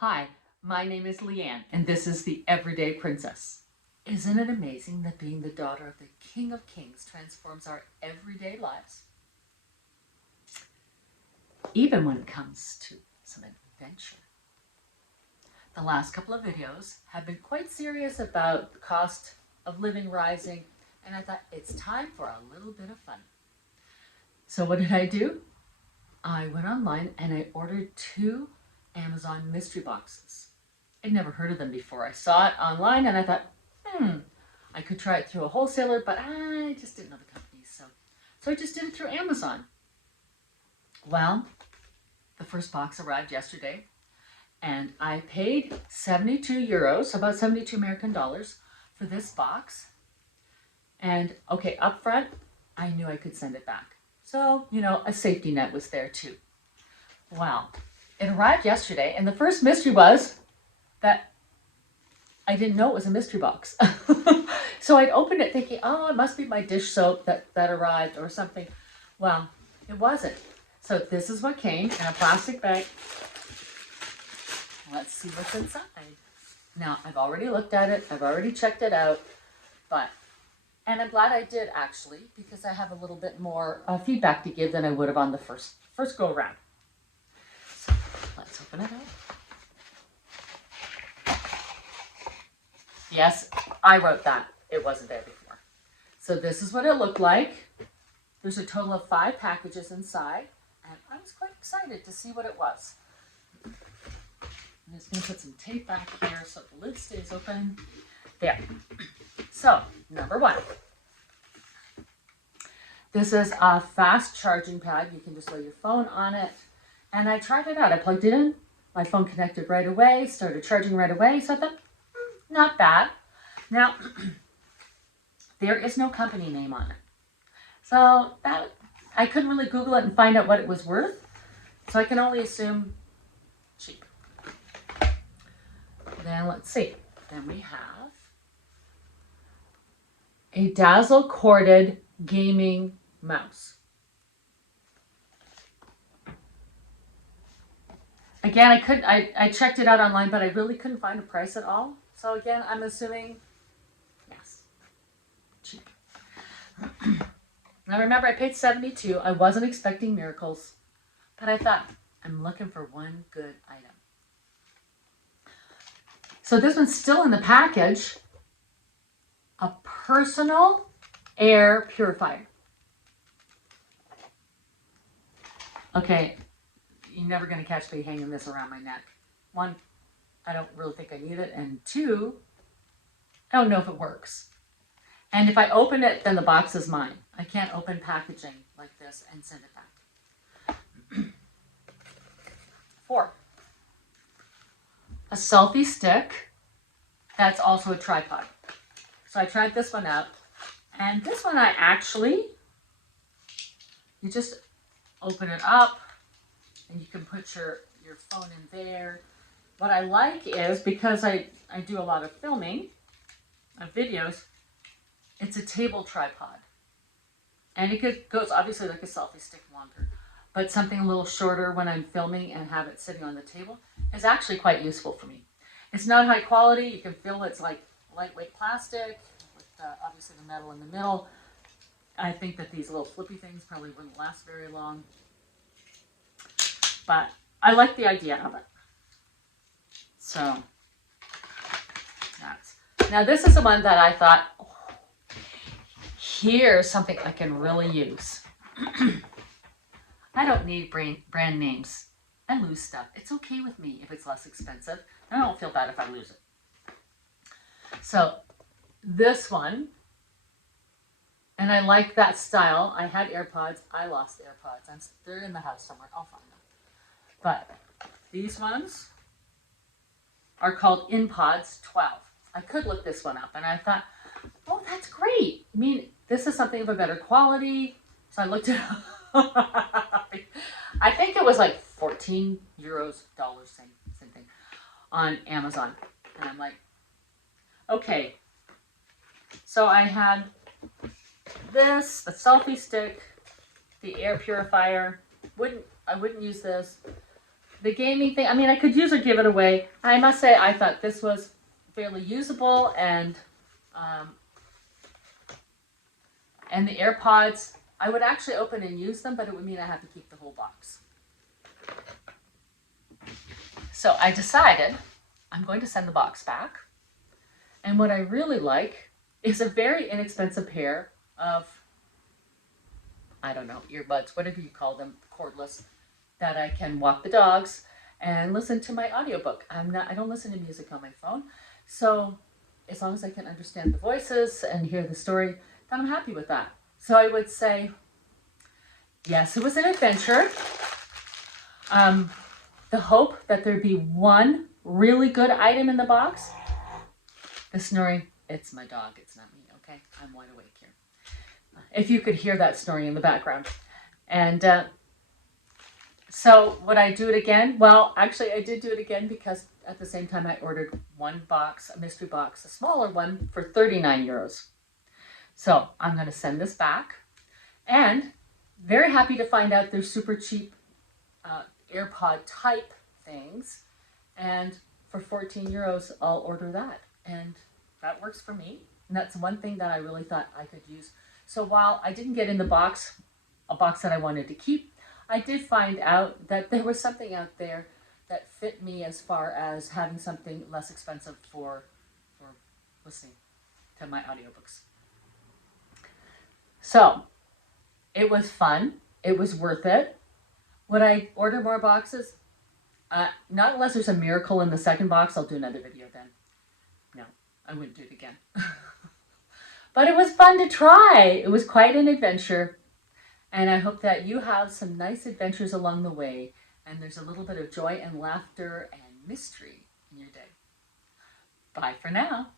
Hi, my name is Leanne, and this is the Everyday Princess. Isn't it amazing that being the daughter of the King of Kings transforms our everyday lives? Even when it comes to some adventure. The last couple of videos have been quite serious about the cost of living rising, and I thought it's time for a little bit of fun. So what did I do? I went online and I ordered 2 Amazon mystery boxes. I'd never heard of them before. I saw it online and I thought, I could try it through a wholesaler, but I just didn't know the company. So I just did it through Amazon. Well, the first box arrived yesterday and I paid 72 euros, about 72 American dollars for this box. And okay, up front, I knew I could send it back. So, a safety net was there too. Wow. It arrived yesterday, and the first mystery was that I didn't know it was a mystery box. So I'd opened it thinking, oh, it must be my dish soap that arrived or something. Well, it wasn't. So this is what came in a plastic bag. Let's see what's inside. Now, I've already looked at it. I've already checked it out. And I'm glad I did, actually, because I have a little bit more feedback to give than I would have on the first go around. So let's open it up. Yes, I wrote that. It wasn't there before. So this is what it looked like. There's a total of 5 packages inside, and I was quite excited to see what it was. I'm just going to put some tape back here so the lid stays open. There. So, number 1. This is a fast charging pad. You can just lay your phone on it. And I tried it out. I plugged it in. My phone connected right away, started charging right away. So I thought, not bad. Now, there is no company name on it. So I couldn't really Google it and find out what it was worth. So I can only assume cheap. Then let's see. Then we have a Dazzle corded gaming mouse. Again, I checked it out online, but I really couldn't find a price at all. So again, I'm assuming, yes, cheap. Now remember, I paid 72. I wasn't expecting miracles, but I thought, I'm looking for one good item. So this one's still in the package. A personal air purifier. Okay, you're never going to catch me hanging this around my neck. 1, I don't really think I need it. And 2, I don't know if it works. And if I open it, then the box is mine. I can't open packaging like this and send it back. 4, a selfie stick. That's also a tripod. So I tried this one out. And this one you just open it up and you can put your phone in there. What I like is, because I do a lot of filming of videos, it's a table tripod. And it goes obviously like a selfie stick longer, but something a little shorter when I'm filming and have it sitting on the table is actually quite useful for me. It's not high quality. You can feel it's like lightweight plastic with obviously the metal in the middle. I think that these little flippy things probably wouldn't last very long, but I like the idea of it. So now this is the one that I thought, here's something I can really use. I don't need brand names. I lose stuff. It's okay with me if it's less expensive. I don't feel bad if I lose it. So this one, and I like that style. I had AirPods. I lost AirPods. They're in the house somewhere. I'll find them. But these ones are called InPods 12. I could look this one up, and I thought, oh, that's great. I mean, this is something of a better quality. So I looked it up. I think it was like 14 euros, dollars, same thing, on Amazon. And I'm like, okay. So I had this, the selfie stick, the air purifier. I wouldn't use this. the gaming thing, I mean, I could use or give it away. I must say, I thought this was fairly usable, um, and the AirPods, I would actually open and use them, but it would mean I have to keep the whole box. So I decided I'm going to send the box back. And what I really like is a very inexpensive pair of, I don't know, earbuds, whatever you call them, cordless, that I can walk the dogs and listen to my audiobook. I don't listen to music on my phone. So as long as I can understand the voices and hear the story, then I'm happy with that. So I would say, yes, it was an adventure. The hope that there'd be one really good item in the box. The snoring, it's my dog, it's not me, okay? I'm wide awake here. If you could hear that snoring in the background. And so would I do it again? Well, actually I did do it again because at the same time I ordered one box, a mystery box, a smaller one for 39 euros. So I'm going to send this back, and very happy to find out they're super cheap AirPod type things, and for 14 euros I'll order that, and that works for me. And that's one thing that I really thought I could use. So while I didn't get in the box, a box that I wanted to keep, I did find out that there was something out there that fit me as far as having something less expensive for listening to my audiobooks. So it was fun. It was worth it. Would I order more boxes? Not unless there's a miracle in the second box. I'll do another video then. No, I wouldn't do it again. But it was fun to try. It was quite an adventure. And I hope that you have some nice adventures along the way. And there's a little bit of joy and laughter and mystery in your day. Bye for now.